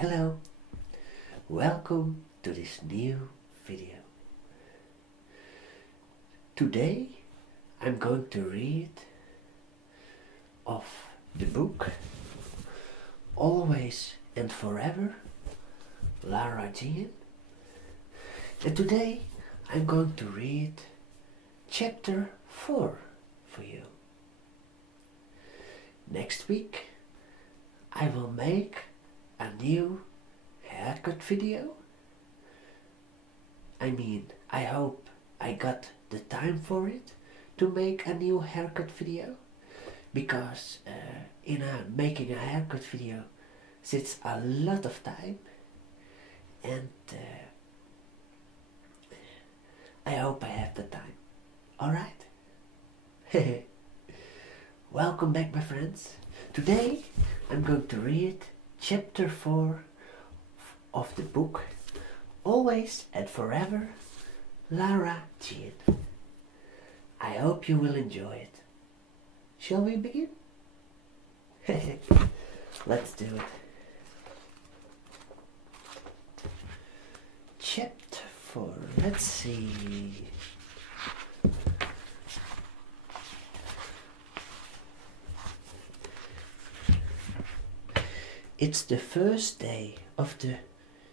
Hello, welcome to this new video. Today I'm going to read of the book Always and Forever Lara Jean, and today I'm going to read chapter 4 for you. Next week I will make a new haircut video. I hope I got the time for it to make a new haircut video, because making a haircut video sits a lot of time, and I hope I have the time. Alright? Welcome back, my friends. Today I'm going to read chapter 4 of the book Always and Forever Lara Jean. I hope you will enjoy it. Shall we begin? Let's do it. Chapter 4. Let's see. It's the first day of the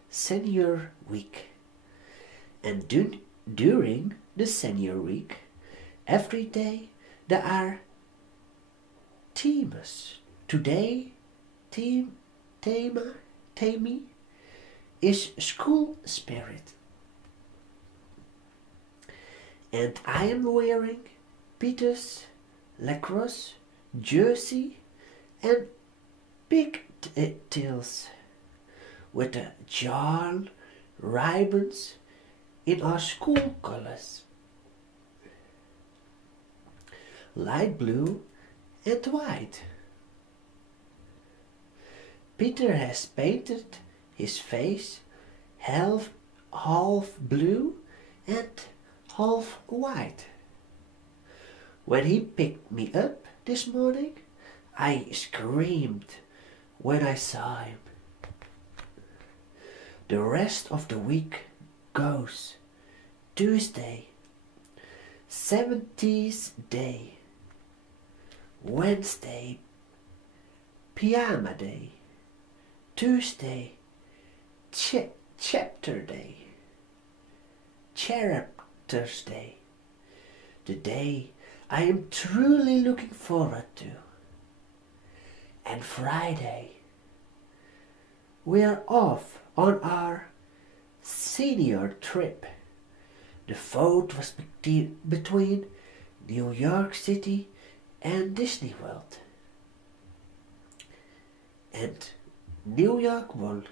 senior week, and during the senior week, every day there are themes. Today, theme is school spirit, and I am wearing Peter's lacrosse jersey and big tails with the yarn ribbons in our school colors, light blue and white. Peter has painted his face half blue and half white. When he picked me up this morning, I screamed when I saw him. The rest of the week goes Tuesday, 70s day, Wednesday, pyjama day, Tuesday, chapter day, chapters day, the day I am truly looking forward to, and Friday. We are off on our senior trip. The vote was between New York City and Disney World, and New York won.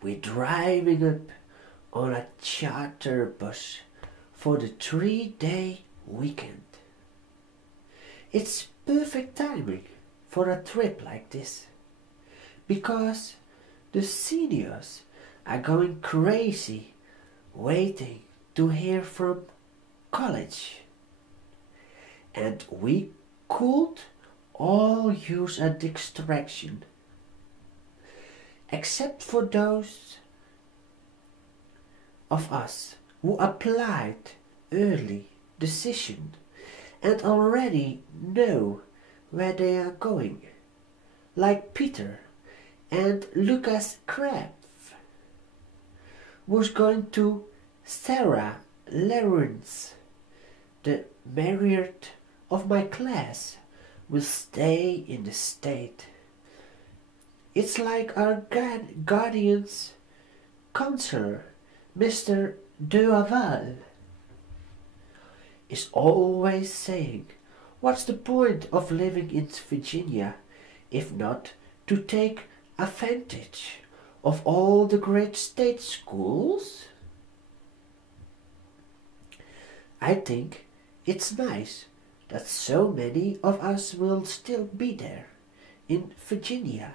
We're driving up on a charter bus for the 3-day weekend. It's perfect timing for a trip like this, because the seniors are going crazy waiting to hear from college, and we could all use a distraction, except for those of us who applied early decision and already know where they are going, like Peter and Lucas Crab, was going to Sarah Lawrence. The myriad of my class will stay in the state. It's like our guardian's counselor, Mr. Duval, is always saying, what's the point of living in Virginia if not to take advantage of all the great state schools? I think it's nice that so many of us will still be there in Virginia,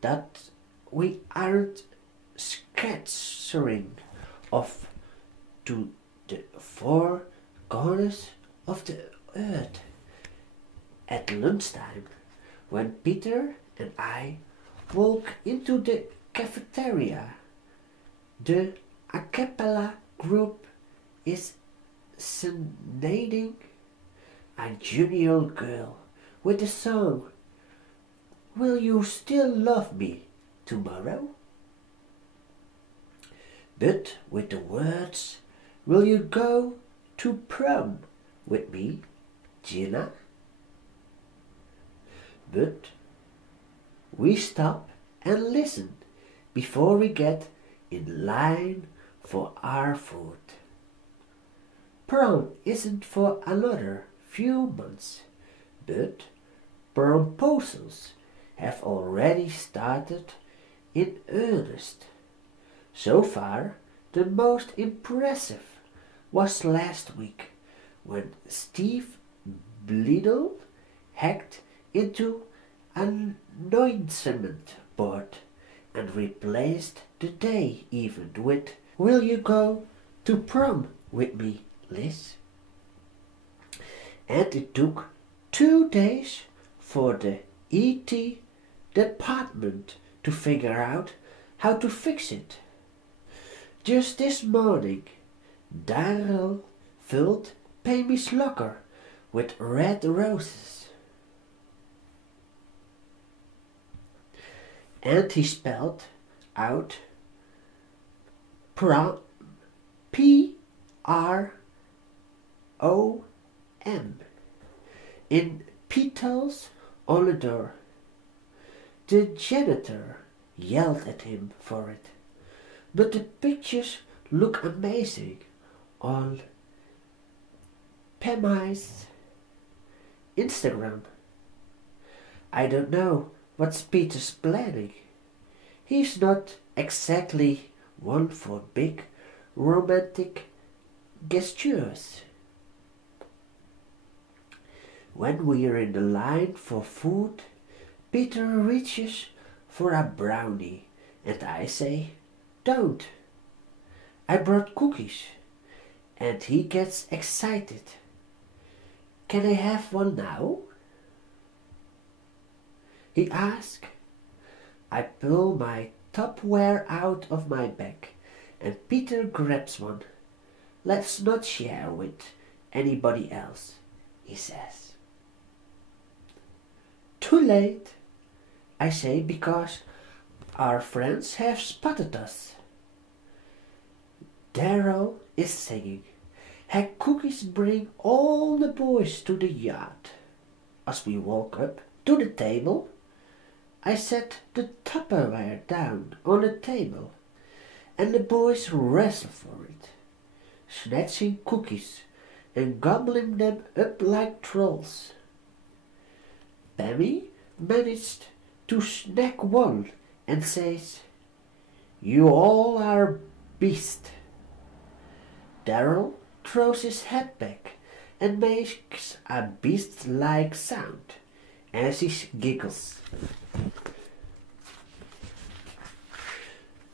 that we aren't scattering off to the 4 corners of the earth at lunchtime, when Peter and I walk into the cafeteria. The a cappella group is serenading a junior girl with the song "Will You Still Love Me Tomorrow?" But with the words, "Will you go to prom with me, Gina?" But we stop and listen before we get in line for our food. Prom isn't for another few months, but proposals have already started in earnest. So far, the most impressive was last week when Steve Bledel hacked into an announcement board and replaced the day event with "Will you go to prom with me, Liz?" And it took 2 days for the IT department to figure out how to fix it. Just this morning, Daryl filled Pamy's locker with red roses. And he spelled out prom, P-R-O-M, in petals on the door. The janitor yelled at him for it, but the pictures look amazing on Pamy's Instagram. I don't know what's Peter's planning. He's not exactly one for big romantic gestures. When we're in the line for food, Peter reaches for a brownie and I say, "Don't. I brought cookies." And he gets excited. "Can I have one now?" he asks. I pull my Tupperware out of my bag and Peter grabs one. "Let's not share with anybody else," he says. "Too late," I say, because our friends have spotted us. Daryl is singing, "Her cookies bring all the boys to the yard." As we walk up to the table, I set the Tupperware down on the table and the boys wrestle for it, snatching cookies and gobbling them up like trolls. Pammy managed to snag one and says, "You all are beast." Daryl throws his head back and makes a beast-like sound as he giggles.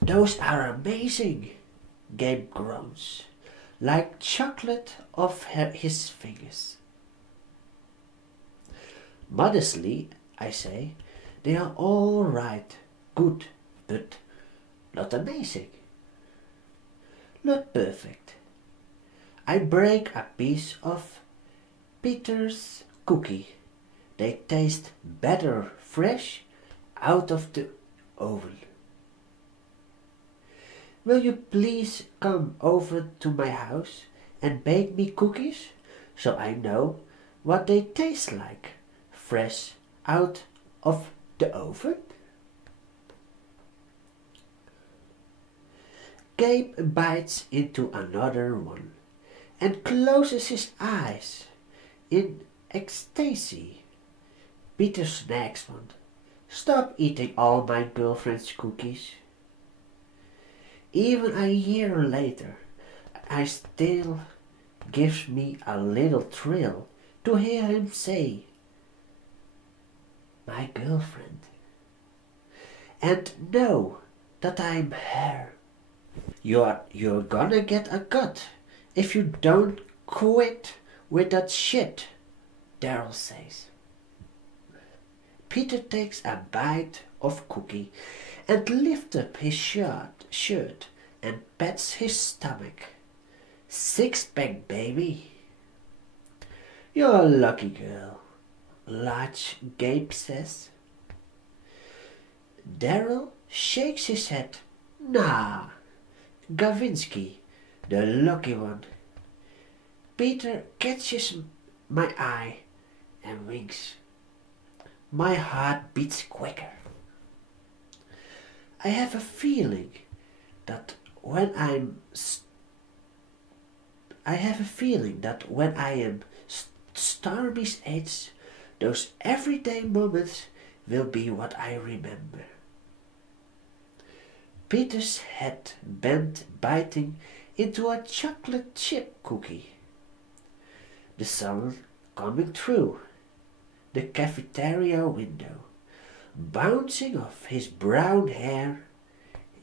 "Those are amazing," Gabe groans, "like chocolate off his fingers." Modestly, I say, "They are all right, good, but not amazing. Not perfect." I break a piece of Peter's cookie. They taste better fresh out of the oven. "Will you please come over to my house and bake me cookies so I know what they taste like, fresh out of the oven?" Gabe bites into another one and closes his eyes in ecstasy. Peter snags one. "Stop eating all my girlfriend's cookies." Even a year later, I still gives me a little thrill to hear him say, "My girlfriend," and know that I'm her. You're gonna get a gut if you don't quit with that shit," Daryl says. Peter takes a bite of Cookie and lifts up his shirt and pats his stomach. "Six-pack, baby." "You're a lucky girl," Large Gabe says. Daryl shakes his head. "Nah, Gavinsky, the lucky one." Peter catches my eye and winks. My heart beats quicker. I have a feeling that when I am Stormy's age, those everyday moments will be what I remember. Peter's head bent, biting into a chocolate chip cookie. The sun coming through the cafeteria window, bouncing off his brown hair,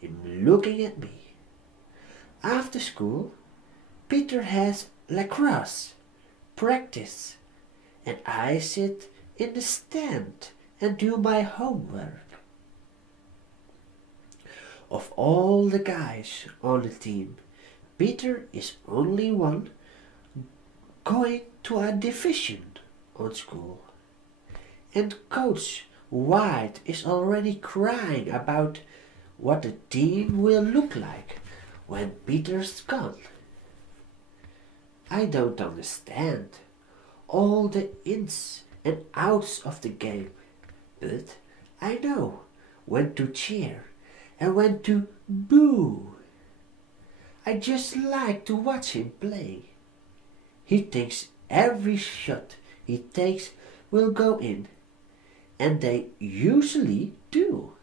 him looking at me. After school, Peter has lacrosse practice, and I sit in the stand and do my homework. Of all the guys on the team, Peter is only one going to a division on school. And Coach White is already crying about what the team will look like when Peter's gone. I don't understand all the ins and outs of the game, but I know when to cheer and when to boo. I just like to watch him play. He thinks every shot he takes will go in, and they usually do.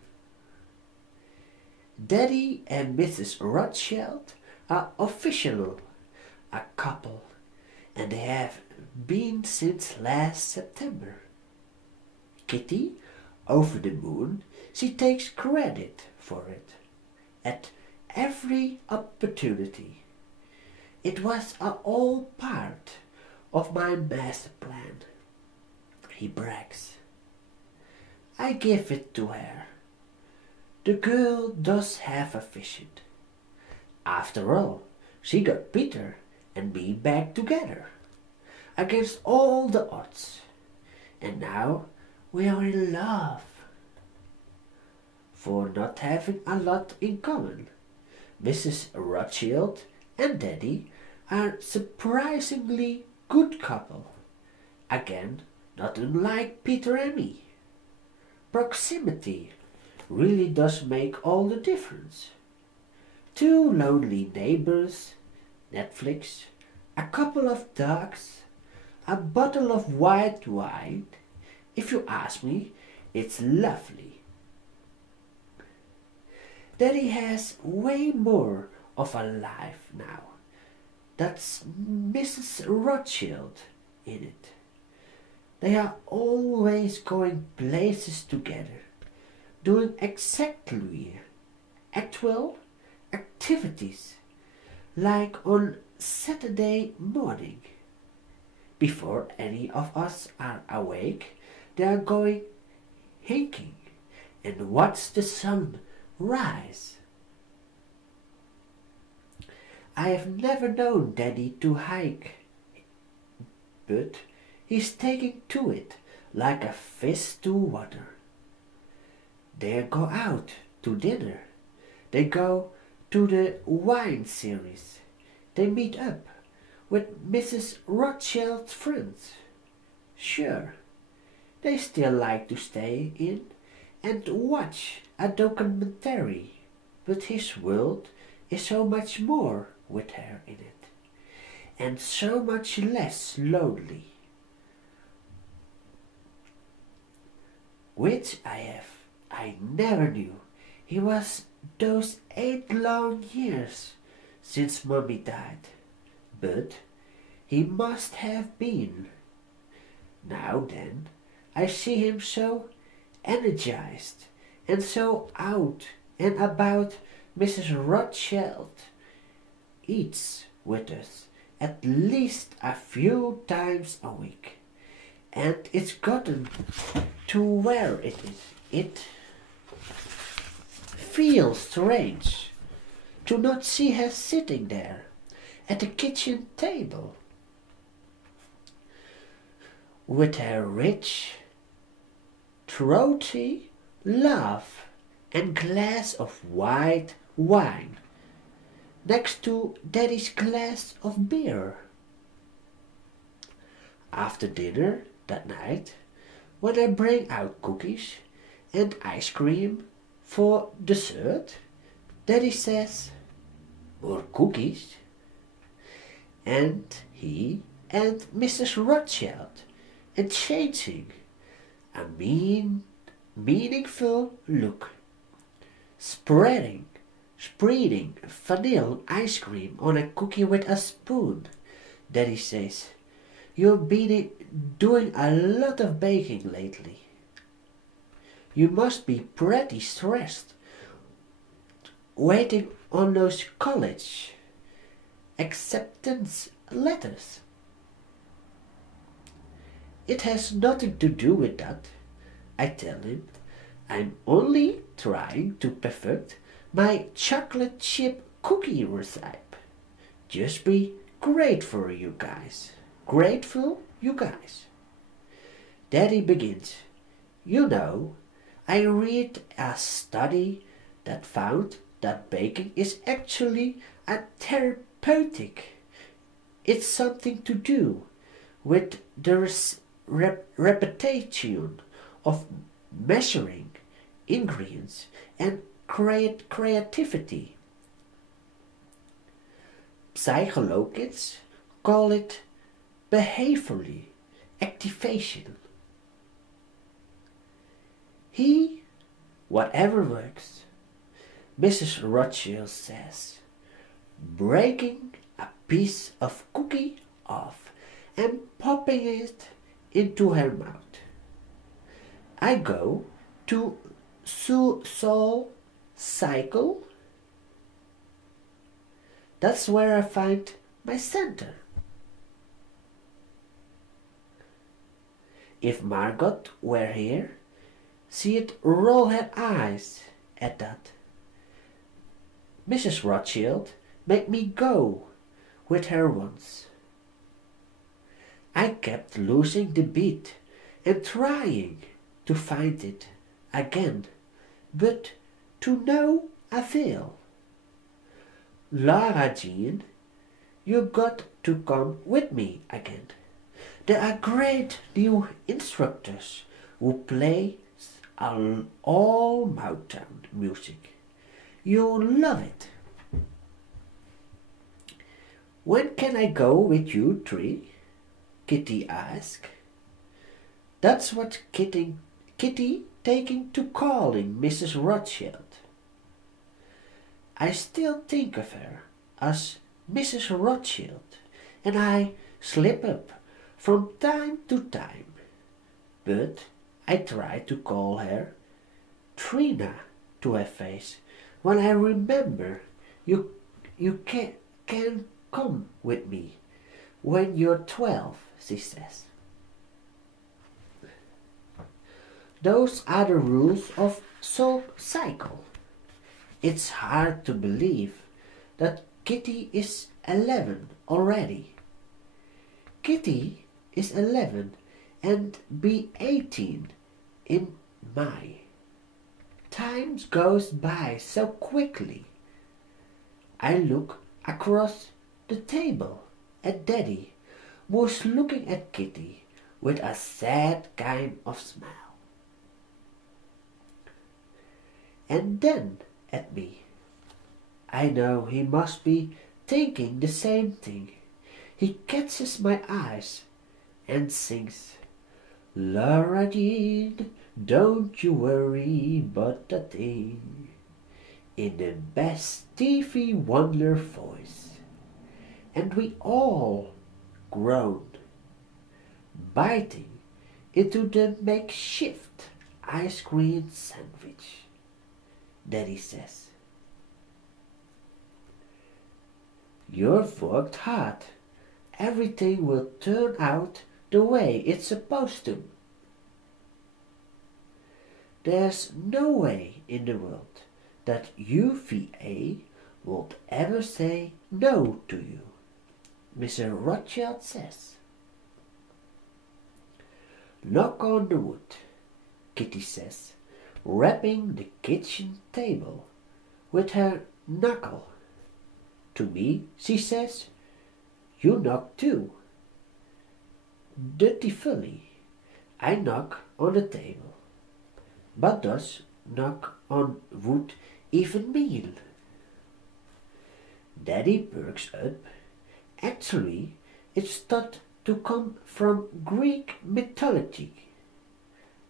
Daddy and Mrs. Rothschild are official a couple, and they have been since last September. Kitty, over the moon, she takes credit for it at every opportunity. It was all part of my master plan, he brags. I give it to her. The girl does have a vision. After all, she got Peter and me back together, against all the odds, and now we are in love. For not having a lot in common, Mrs. Rothschild and Daddy are surprisingly good couple. Again, not unlike Peter and me. Proximity really does make all the difference. Two lonely neighbors, Netflix, a couple of dogs, a bottle of white wine. If you ask me, it's lovely. Daddy has way more of a life now. That's Mrs. Rothschild in it. They are always going places together, doing exactly actual activities, like on Saturday morning. Before any of us are awake, they are going hiking and watch the sun rise. I have never known Daddy to hike, but he's taking to it like a fish to water. They go out to dinner. They go to the wine series. They meet up with Mrs. Rothschild's friends. Sure, they still like to stay in and watch a documentary, but his world is so much more with her in it, and so much less lonely. Which I never knew. He was those 8 long years since Mommy died, but he must have been. Now then, I see him so energized and so out and about. Mrs. Rothschild eats with us at least a few times a week, and it's gotten to where it feels strange to not see her sitting there at the kitchen table with her rich, throaty laugh and glass of white wine next to Daddy's glass of beer. After dinner that night, when I bring out cookies and ice cream for dessert, Daddy says, "More cookies?" And he and Mrs. Rothschild exchanging a meaningful look, spreading vanilla ice cream on a cookie with a spoon. Daddy says, "You've been doing a lot of baking lately. You must be pretty stressed waiting on those college acceptance letters." "It has nothing to do with that," I tell him. "I'm only trying to perfect my chocolate chip cookie recipe. Just be grateful, you guys. Grateful, you guys." Daddy begins, "You know, I read a study that found that baking is actually a therapeutic. It's something to do with the repetition of measuring ingredients and creativity. Psychologists call it behavioral activation. Whatever works," Mrs. Rothschild says, breaking a piece of cookie off and popping it into her mouth. I go to Soul Cycle. That's where I find my center. If Margot were here, she'd roll her eyes at that. Mrs. Rothschild made me go with her once. I kept losing the beat and trying to find it again, but to no avail. "Lara Jean, you got to come with me again. There are great new instructors who play all Motown music. You'll love it." "When can I go with you three?" Kitty asked. That's what Kitty taking to calling Mrs. Rothschild. I still think of her as Mrs. Rothschild, and I slip up from time to time, but I try to call her Trina to her face when I remember you can come with me when you're 12, she says. Those are the rules of Soul Cycle. It's hard to believe that Kitty is 11 already. Kitty is 11 and be 18 in May. Time goes by so quickly. I look across the table at Daddy, who's looking at Kitty with a sad kind of smile. And then at me. I know he must be thinking the same thing. He catches my eyes and sings, "Lara Jean, don't you worry but a thing," in the best Stevie Wonder voice. And we all groaned, biting into the makeshift ice cream sandwich. Daddy says, "You've worked hard. Everything will turn out the way it's supposed to." There's no way in the world that UVA won't ever say no to you, Mr. Rothschild says. Knock on the wood, Kitty says, rapping the kitchen table with her knuckle. To me, she says, you knock too. Dutifully, I knock on the table. But does knock on wood even mean? Daddy perks up. Actually, it's thought to come from Greek mythology.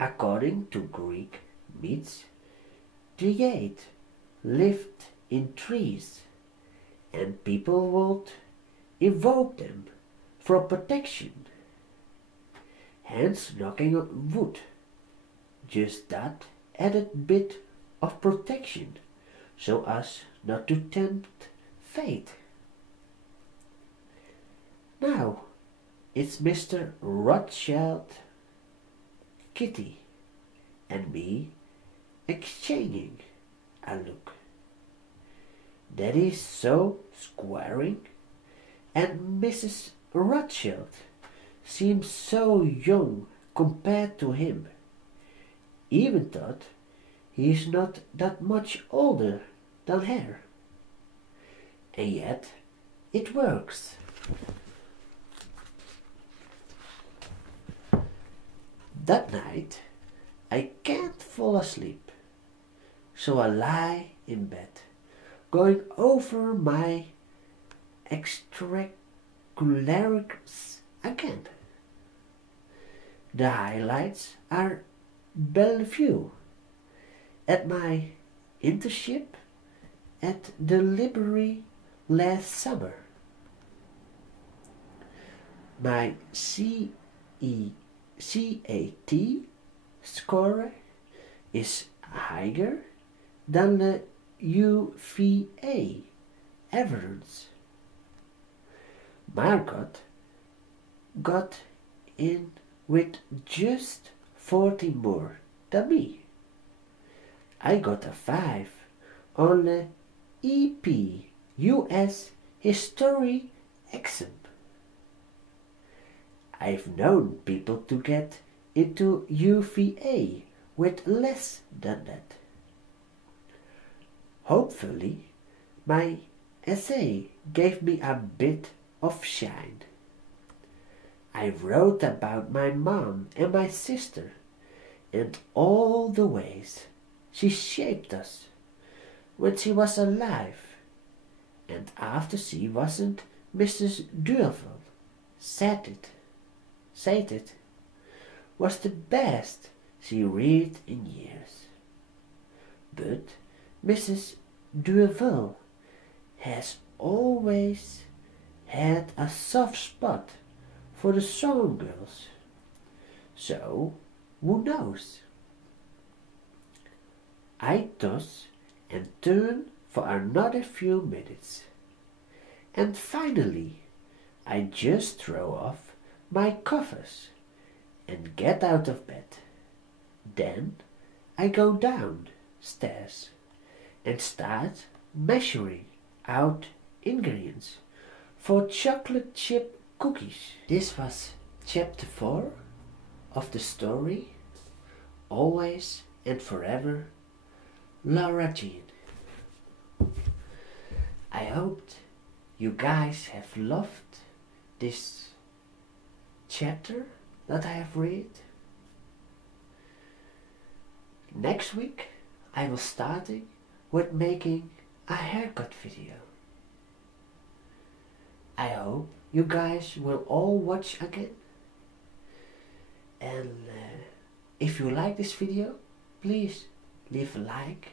According to Greek myths, deities lived in trees, and people would invoke them for protection. Hence knocking on wood. Just that added bit of protection, so as not to tempt fate. Now it's Mr. Rothschild, Kitty, and me exchanging a look. Daddy's so squaring, and Mrs. Rothschild seems so young compared to him. Even thought he is not that much older than her. And yet it works. That night I can't fall asleep, so I lie in bed, going over my extracurriculars again. The highlights are Bellevue, at my internship at the library last summer. My CAT score is higher than the UVA average. Margot got in with just 40 more than me. I got a 5 on the EP US History exam. I've known people to get into UVA with less than that. Hopefully, my essay gave me a bit of shine. I wrote about my mom and my sister and all the ways she shaped us when she was alive and after she wasn't. Mrs. Durval said it was the best she read in years. But Mrs. Durval has always had a soft spot for the song girls. So, who knows? I toss and turn for another few minutes. And finally, I just throw off my covers and get out of bed. Then I go downstairs and start measuring out ingredients for chocolate chip cookies. This was chapter 4 of the story Always and Forever Lara Jean. I hoped you guys have loved this chapter that I have read. Next week I will starting with making a haircut video. I hope you guys will all watch again. And if you like this video, please leave a like.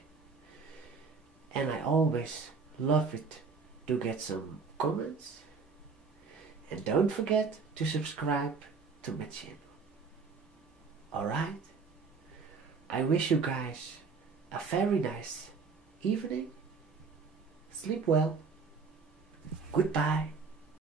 And I always love it to get some comments. And don't forget to subscribe to my channel. Alright? I wish you guys a very nice evening. Sleep well. Goodbye.